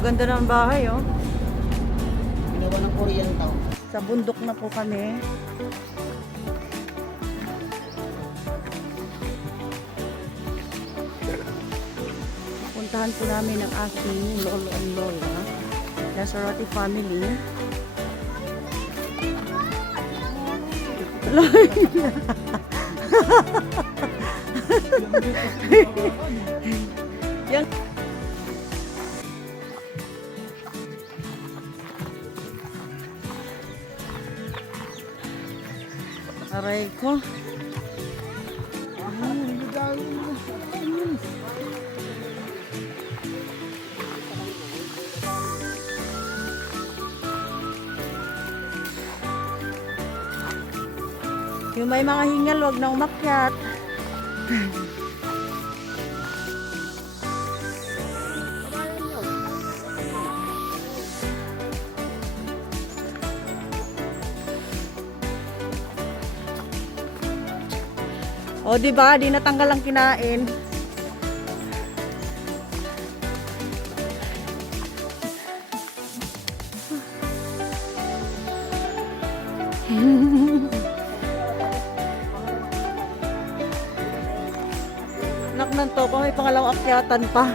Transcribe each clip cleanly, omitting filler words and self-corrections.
Gaganda ng bahay, oh. Ginawa ng Korean tao. Sa bundok na po kami. Puntahan po namin ang aking lolo and lola. Nasarati family. Yang aray ko. Yung may mga hingal, wag na umakyat. O, diba? Di natanggal ang kinain. Anak ng topa, may pangalawang akyatan pa.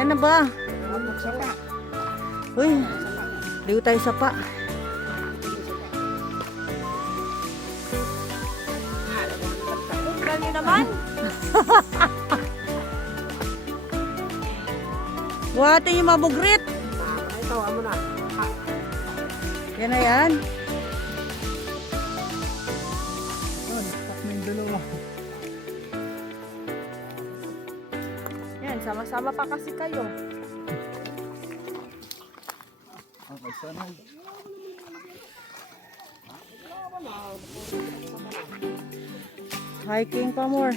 Yan na ba? Uy, liw tayo sa pa. Kami naman. Buhatin yung mabugrit. Ito, amo na. Yan na yan. Takming dalawa. Yan, sama-sama pa kasi kayo. Okay, sana. Hiking pa more.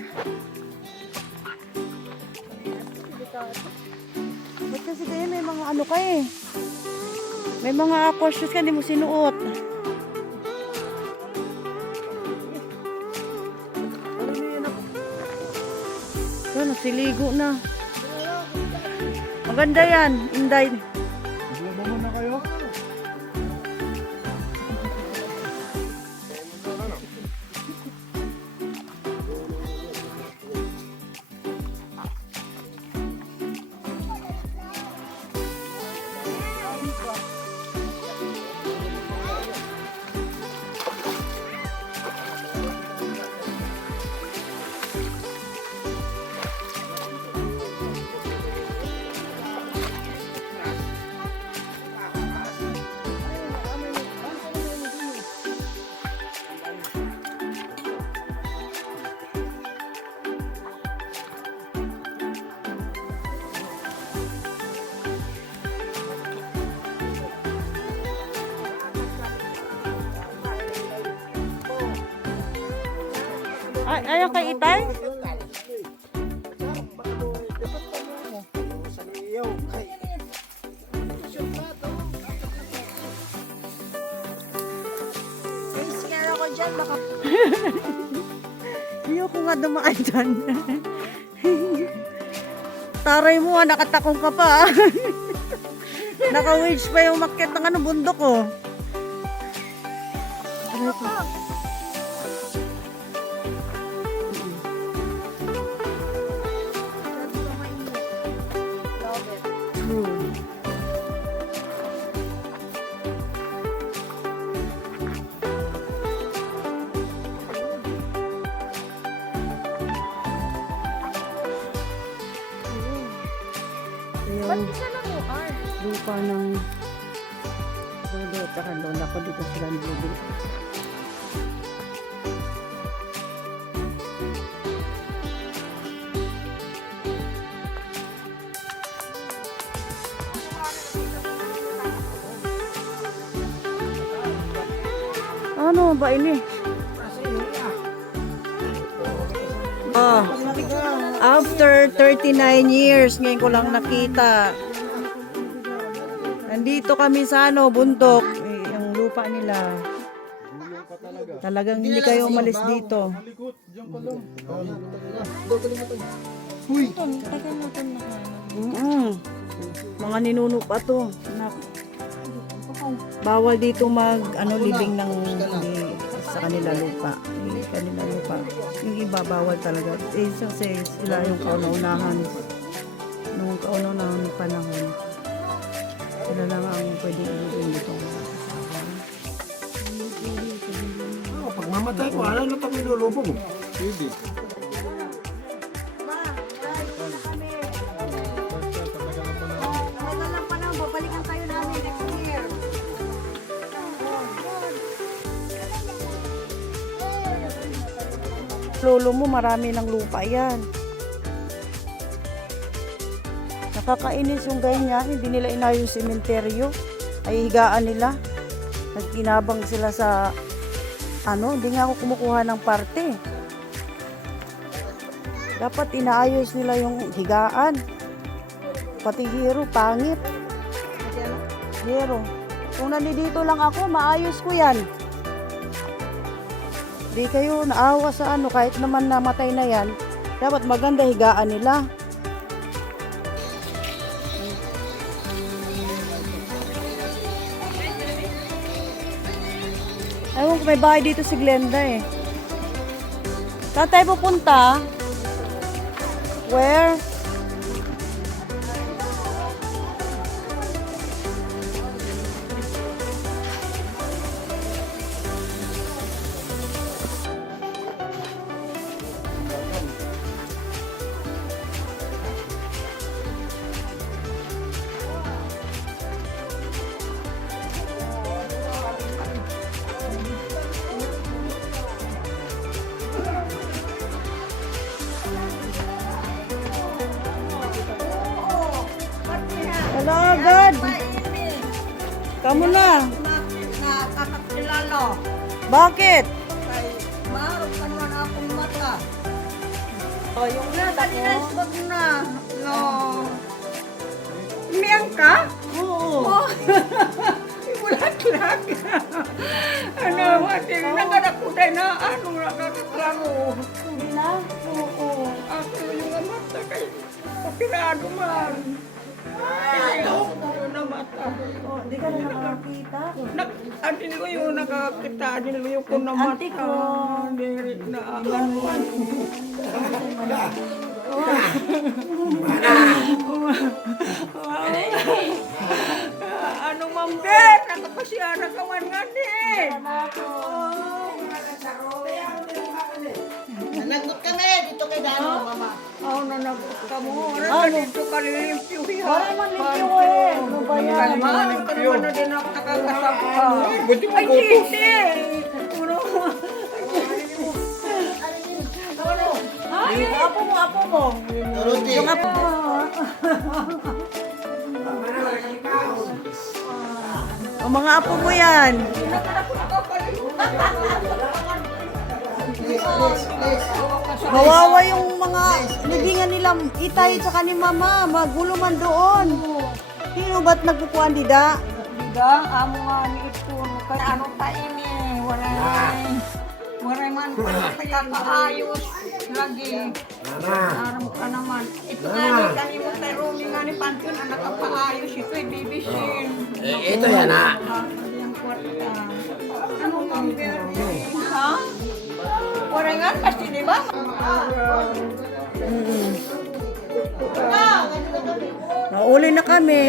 Ba't kasi kayo may mga ano ka eh. May mga aqua shoes ka, hindi mo sinuot. Yan, nasiligo na. Maganda yan, Inday. Maglaba muna kayo. Ay, ayaw kay Itay? Scare ako dyan, baka... Ayaw ko nga dumaan dyan. Taray mo ah, nakatakong ka pa ah. Naka-wage pa yung makyat ng ano, bundok oh. Aray ko. True. Ba't di ka namuhan? Lupa ng lolo at saka lola ko dito sila nilibig. Ano ba ini? Ah, after 39 years, ngayon ko lang nakita. Nandito kami sa bundok. Yung lupa nila. Talagang hindi kayo umalis dito. Mga ninuno pa to. Bawal dito libing ng sa kanila lupa. Yung iba bawal talaga. Kasi sila yung kauna-unahan. Nung kauna-unahan panahon. Sila lang ang pwedeng ilibing dito. Pag mamatay ko, alam na pag nilulubog. Hindi. Babalikan kayo namin next year. Lolo mo, marami ng lupa yan. Nakakainis yung ganyan, hindi nila inayos yung sementeryo. Ay higaan nila. Nagkinabang sila sa hindi nga ako kumukuha ng parte. Dapat inaayos nila yung higaan. Pati hero, pangit. Hero. Kung nandito lang ako, maayos ko yan. Di kayo naawa sa kahit naman namatay na yan, dapat maganda higaan nila. Ewan ko, may bahay dito si Glenda eh. Saan tayo pupunta? Where? Hello, agad. Kamu na. Nakakakilala. Bakit? Kay maharap ka naman akong mata. Oh, yung Wag na. No. Umiyang ka? Oo. Ibulat-lat. Ano, ate, nagarakuday na. Nakakaklaro. Hindi na? Oo. Ako yung mata kay papirado man. Yung mata. Oh, hindi ka na nakakita. Atin ko yung nakakita. Atin ko yung kung na mata. Auntie ko. Hindi na aman. Ano mambet? Nakapasiyara ka man nga din. Nanagot kami dito kay Dano, mama. Oo, nanagot ka mo. Ano dito ka lilimpyo hiya? Para manlimpyo eh. Ano ba yan? Kalmahan ka naman na din ako nakakasaka. Ay, titi! Yung apo mo. Dorothy. Yung apo mo. O mga apo mo yan. Kawawa yung mga libingan nila Itay sa ni mama. Magulo man doon. Sino ba't nagpupuan dida? Diba? Amo nga ni ito. Kaya ano tayo ni? Waray man pagkakaayos. Lagi. Aram ka naman. Ito nga ni kanimo tayo Romy nga ni Pantheon ang nakapaayos. Ito ay bibisin. Ito yan ha. Yung kwarta. Ano mang ha? Waray nga kasi diba? Nauli na kami.